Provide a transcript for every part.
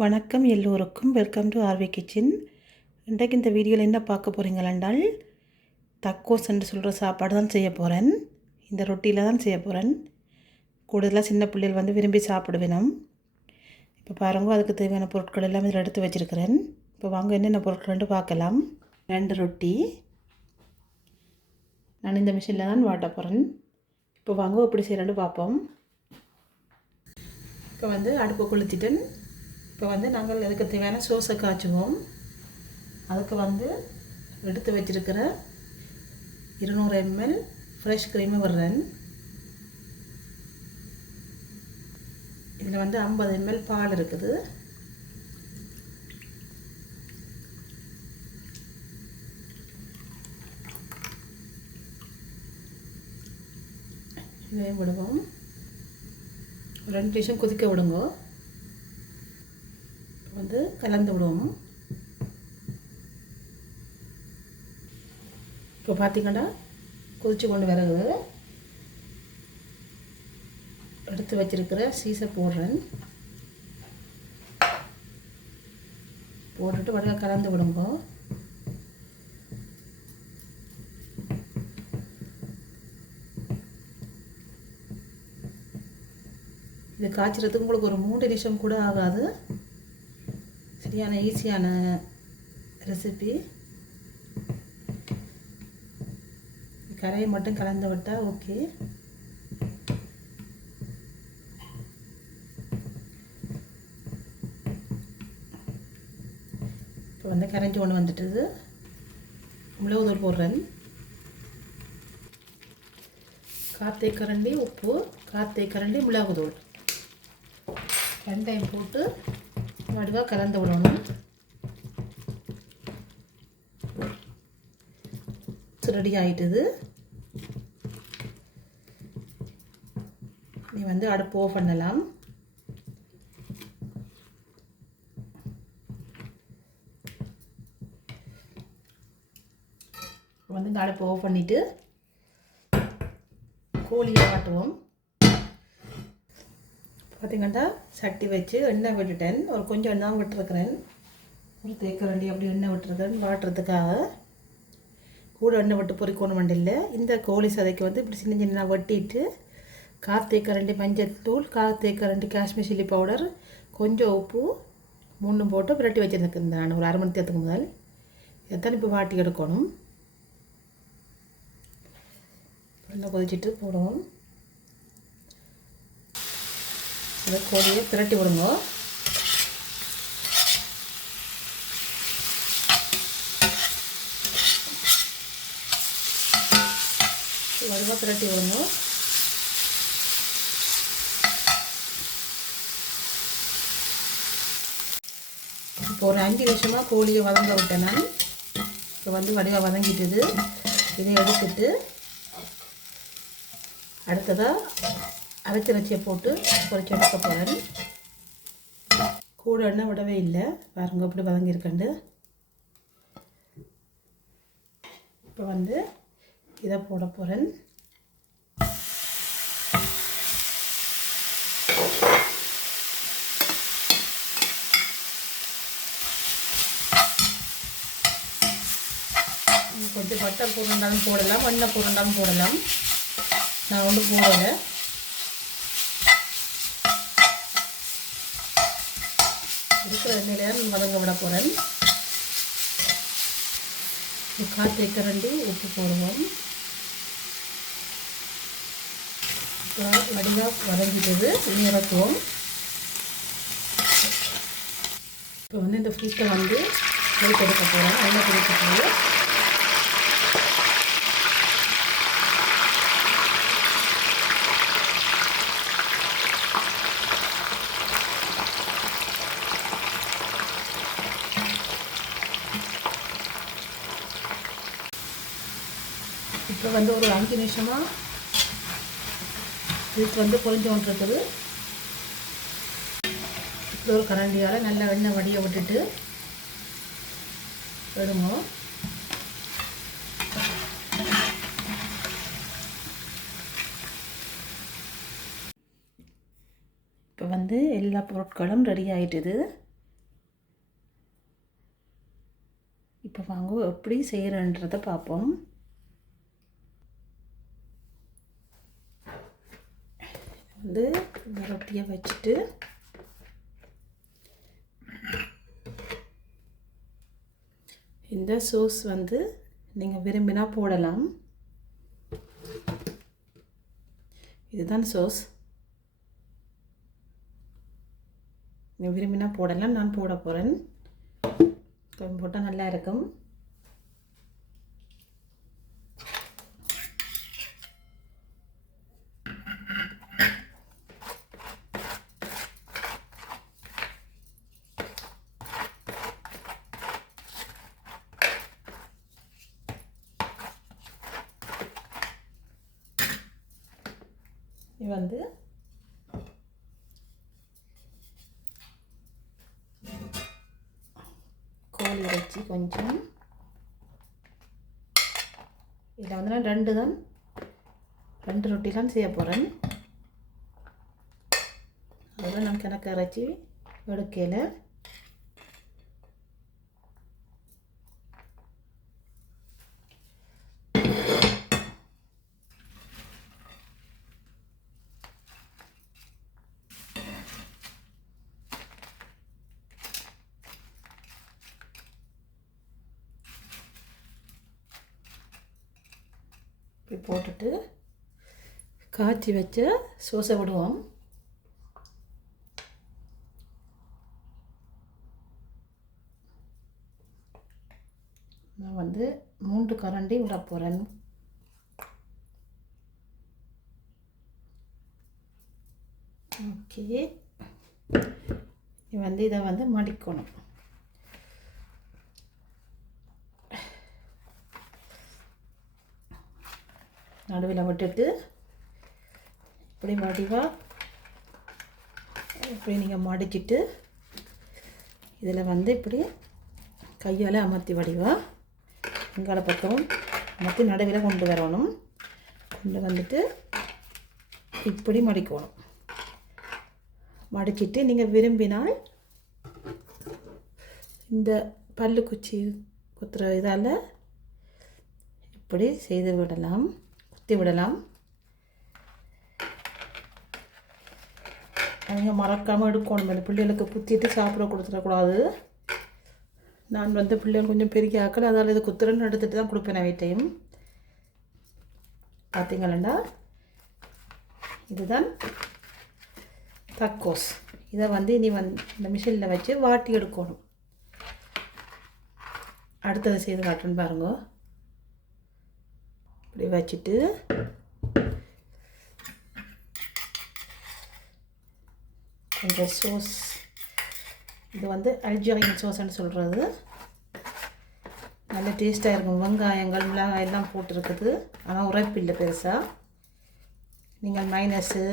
வணக்கம் எல்லோருக்கும். Welcome to RV kitchen. இன்றைக்கு இந்த வீடியோவில் என்ன பார்க்க போகிறீங்களென்றால் தக்கோஸ் என்று சொல்கிற சாப்பாடு தான் செய்ய போகிறேன். இந்த ரொட்டியில் தான் செய்ய போகிறேன். கூடுதலாக சின்ன பிள்ளைகள் விரும்பி சாப்பிடுவேணும். இப்போ பாருங்க, அதுக்கு தேவையான பொருட்கள் எல்லாம் இதில் எடுத்து வச்சுருக்கிறேன். இப்போ வாங்க என்னென்ன பொருட்கள்னு பார்க்கலாம். 2 ரொட்டி நான் இந்த மிஷினில் தான் வாட்ட போகிறேன். இப்போ வாங்க எப்படி செய்யலான்னு பார்ப்போம். இப்போ அடுப்பை கொளுத்திட்டேன். இப்போ நாங்கள் அதுக்கு தேவையான சோஸை காய்ச்சுவோம். அதுக்கு எடுத்து வச்சிருக்கிற 200 ml ஃப்ரெஷ் க்ரீமை விடுறேன். இதில் 50 ml பால் இருக்குது. இதையும் விடுவோம். 2 நிமிஷம் கொதிக்க விடுங்க. கலந்து விடுவோம். இப்போ பார்த்தீங்கன்னா கொதிச்சு கொண்டு வரது. எடுத்து வச்சிருக்கிற சீஸை போடுறேன். போட்டுட்டு வடகை கலந்து விடுங்க. இது காய்ச்சறதுக்கு உங்களுக்கு ஒரு 3 நிமிஷம் கூட ஆகாது. சரியான ஈஸியான ரெசிபி. கரையை மட்டும் கலந்து விட்டால் ஓகே. இப்போ கரைஞ்சி கொண்டு வந்துட்டுது. மிளகுத்தூள் போடுறேன். 1/4 தேக்கரண்டி உப்பு, 1/4 தேக்கரண்டி மிளகுத்தூள் 2 போட்டு வடிவாக கலந்து விடணும். ரெடி ஆகிட்டுது. நீ அடுப்பு ஆஃப் பண்ணலாம். இந்த அடுப்பு ஆஃப் பண்ணிவிட்டு கோழியை காட்டுவோம். பார்த்திங்கன்னா சட்டி வச்சு எண்ணெய் விட்டுட்டேன். ஒரு கொஞ்சம் எண்ணெய் விட்டுருக்குறேன். ஒரு தேக்கரண்டி அப்படி எண்ணெய் விட்டுருக்கேன் வாட்டுறதுக்காக. கூட எண்ணெய் விட்டு பொறிக்கணும் வண்டியில். இந்த கோழி சதைக்கு இப்படி சின்ன சின்ன வெட்டிட்டு 1/4 தேக்கரண்டி மஞ்சத்தூள், 1/4 தேக்கரண்டி காஷ்மீர் சில்லி பவுடர், கொஞ்சம் உப்பு 3 போட்டு பிரட்டி வச்சுருக்கேன். நான் ஒரு 1/2 மணி நேரத்துக்கு முதல் எத்தனை இப்போ வாட்டி எடுக்கணும். எண்ணெய் கொதிச்சிட்டு போடுவோம். இந்த கோழியை பிரட்டி விடுங்க. வடிவாக பிரட்டி விடுங்க. இப்போ ஒரு 5 நிமிஷமாக கோழியை வதங்க விட்டேன் நான். இப்போ வடிவாக வதங்கிட்டுது. இதை எடுத்துட்டு அடுத்ததாக அரைச்சிறைச்சியை போட்டு பொரிச்சு எடுக்க போகிறேன். கூட எண்ணெய் விடவே இல்லை. பாருங்க இப்படி வதங்கியிருக்கண்டு. இப்போ இதை போட போகிறேன். கொஞ்சம் பட்டர் போடுறாலும் போடலாம், எண்ணெய் போடுறாலும் போடலாம். நான் ஒன்றும் போடலை. இருக்கிற எண்ணெயில நான் வதங்க விட போகிறேன். 1/4 தேக்கரண்டி உப்பு போடுவோம். இப்போ வடிவாக வதங்கிட்டது. இனி இறக்குவோம். இப்போ இந்த ஃபிஷ்ஷை பொரிச்சு எடுக்க போகிறேன். எண்ணெய் பொரிக்க போகிறேன். இப்போ ஒரு 5 நிமிஷமாக இதுக்கு பொரிஞ்சு கொண்டிருக்குது. இப்போ ஒரு கரண்டியால் நல்லா எண்ணெய் வடிய விட்டுட்டு விடுங்க. இப்போ எல்லா பொருட்களும் ரெடி ஆகிட்டுது. இப்போ வாங்க எப்படி செய்கிறன்றதை பார்ப்போம். வந்து இந்த ரொட்டியை வச்சுட்டு இந்த சோஸ் வந்து நீங்கள் விரும்பினா போடலாம். இதுதான் சோஸ். நீங்கள் விரும்பினா போடலாம். நான் போட போகிறேன். கொஞ்சம் போட்டால் நல்லா இருக்கும். இது வந்து கோழி இறைச்சி கொஞ்சம். இதில் வந்து நான் ரெண்டு ரொட்டி தான் செய்ய போகிறேன். அதில் நான் கணக்கு இறைச்சி எடுக்கையில் இப்படி போட்டுட்டு காய்ச்சி வச்ச சோஸை விடுவோம். நான் வந்து 3 கரண்டி விட போகிறேன். ஓகே, வந்து இதை வந்து மடிக்கணும். நடுவில் விட்டுட்டு இப்படி வடிவாக இப்படி நீங்கள் மடிச்சிட்டு இதில் வந்து இப்படி கையால் அமர்த்தி வடிவாக எங்கால பக்கம் அமர்த்தி நடுவில் கொண்டு வரணும். கொண்டு வந்துட்டு இப்படி மடிக்கணும். மடிச்சிட்டு நீங்கள் விரும்பினால் இந்த பல்லு குச்சி குத்துற இதால் இப்படி செய்து விடலாம், குத்தி விடலாம். அவங்க மறக்காமல் எடுக்கணும். அந்த பிள்ளைகளுக்கு குத்திட்டு சாப்பிட கொடுத்துடக்கூடாது. நான் வந்து பிள்ளைகள் கொஞ்சம் பெரிய ஆக்கள், அதால் இது குத்துறன்னு எடுத்துகிட்டு தான் கொடுப்பேன் வீட்டையும். பார்த்தீங்களா, இதுதான் தக்கோஸ். இதை வந்து இனி இந்த மிஷினில் வச்சு வாட்டி எடுக்கணும். அடுத்தது செய்து காட்டுன்னு பாருங்க. இப்படி வச்சுட்டு கொஞ்சம் சோஸ், இது வந்து அல்ஜீரியன் சோஸ்ன்னு சொல்கிறது. நல்ல டேஸ்ட்டாக இருக்கும். வெங்காயங்கள் மிளகாய் எல்லாம் போட்டுருக்குது. ஆனால் உரைப்பு இல்லை பெருசாக. நீங்கள் மைனஸு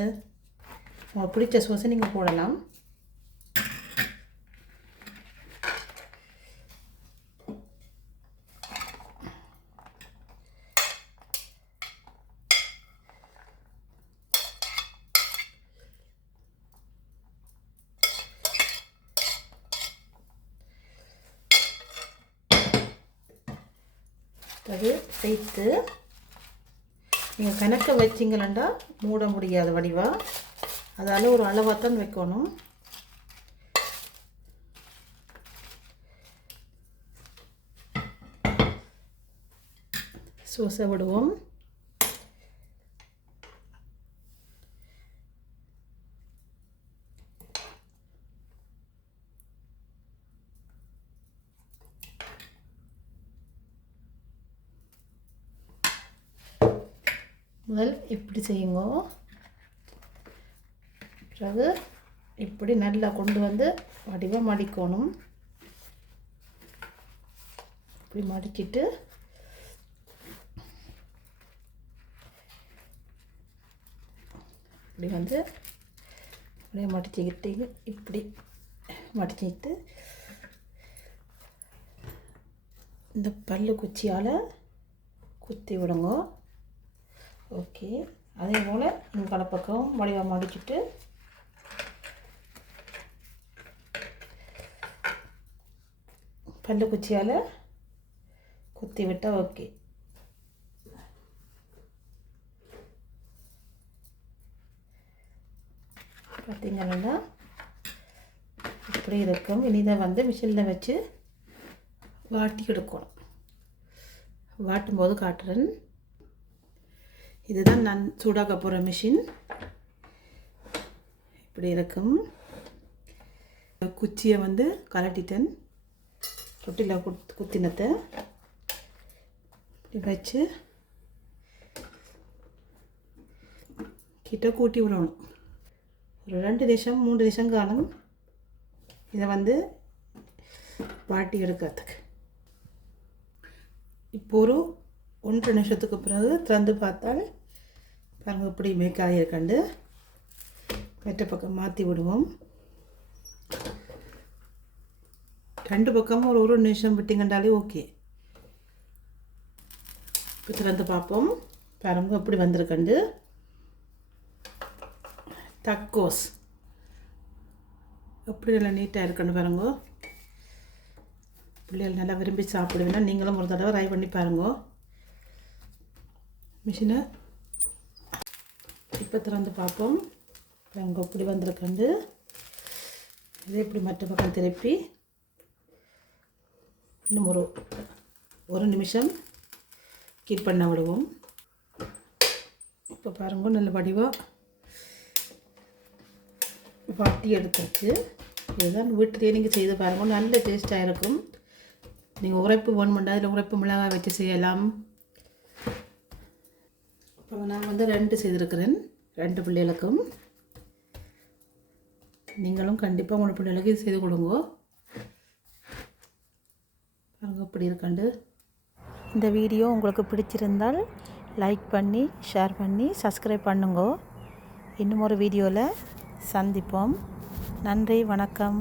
உங்களுக்கு பிடிச்ச சோஸை நீங்கள் போடலாம். அது சேர்த்து நீங்கள் கணக்கை வச்சிங்களா மூட முடியாது வடிவாக. அதால் ஒரு அளவாக தான் வைக்கணும். சோஸை விடுவோம். முதல் இப்படி செய்யுங்க. பிறகு இப்படி நல்லா கொண்டு வந்து வடிவாக மடிக்கணும். இப்படி மடிச்சிட்டு இப்படி வந்து அப்படியே மடிச்சுக்கிட்டு இப்படி மடிச்சுக்கிட்டு இந்த பல்லு குச்சியால் குத்தி விடுங்க. ஓகே, அதே போல் இந்த பக்கம் வடிவாக மடிச்சுட்டு பல்லு குச்சியால் குத்தி விட்டால் ஓகே. பார்த்திங்கன்னா இப்படி இருக்கும். இனி இதை வந்து மிஷினில் வச்சு வாட்டி எடுக்கணும். வாட்டும்போது காட்டுறேன். இதுதான் நான் சூடாக்க போகிற மிஷின். இப்படி இருக்கும். குச்சியை வந்து கலட்டிட்டேன். ரொட்டியில் குத்தினத்தை இப்படி வச்சு கிட்ட கூட்டி விடணும். ஒரு 2 நிமிஷம் 3 நிமிஷம் காலம் இதை வந்து வாட்டி எடுக்கிறதுக்கு. இப்போ ஒரு 1 நிமிஷத்துக்கு பிறகு திறந்து பார்த்தால் பாருங்கள் இப்படி மேக்காக இருக்கண்டு. மற்ற பக்கம் மாற்றி விடுவோம். 2 பக்கமும் ஒரு நிமிஷம் விட்டிங்கண்டாலே ஓகே. இப்போ திறந்து பார்ப்போம். பாருங்க எப்படி வந்திருக்கண்டு. தக்கோஸ் எப்படி நல்லா நீட்டாக இருக்கணும் பாருங்க. பிள்ளைகள் நல்லா விரும்பி சாப்பிடுவேன்னா நீங்களும் ஒரு தடவை ட்ரை பண்ணி பாருங்க. மிஷினை இப்போ திறந்து பார்ப்போம். பாருங்க எப்படி வந்திருக்கண்டு. இதே இப்படி மற்ற பக்கம் திருப்பி இன்னும் ஒரு நிமிஷம் கீப் பண்ண விடுவோம். இப்போ பாருங்க நல்ல வடிவாக வாட்டி எடுத்துச்சு. இதுதான் வீட்டிலேயே நீங்கள் செய்து பாருங்கள். நல்ல டேஸ்ட்டாக இருக்கும். நீங்கள் உரைப்பு வேணுமெண்டா அதில் உரைப்பு மிளகாய் வச்சு செய்யலாம். இப்போ நான் வந்து 2 செய்திருக்கிறேன். 2 பிள்ளைகளுக்கும். நீங்களும் கண்டிப்பாக உங்களோட பிள்ளைகளுக்கு இது செய்து கொடுங்க. பாருங்க இப்படி இருக்காண்டு. இந்த வீடியோ உங்களுக்கு பிடிச்சிருந்தால் லைக் பண்ணி ஷேர் பண்ணி சப்ஸ்கிரைப் பண்ணுங்க. இன்னும் ஒரு வீடியோவில் சந்திப்போம். நன்றி, வணக்கம்.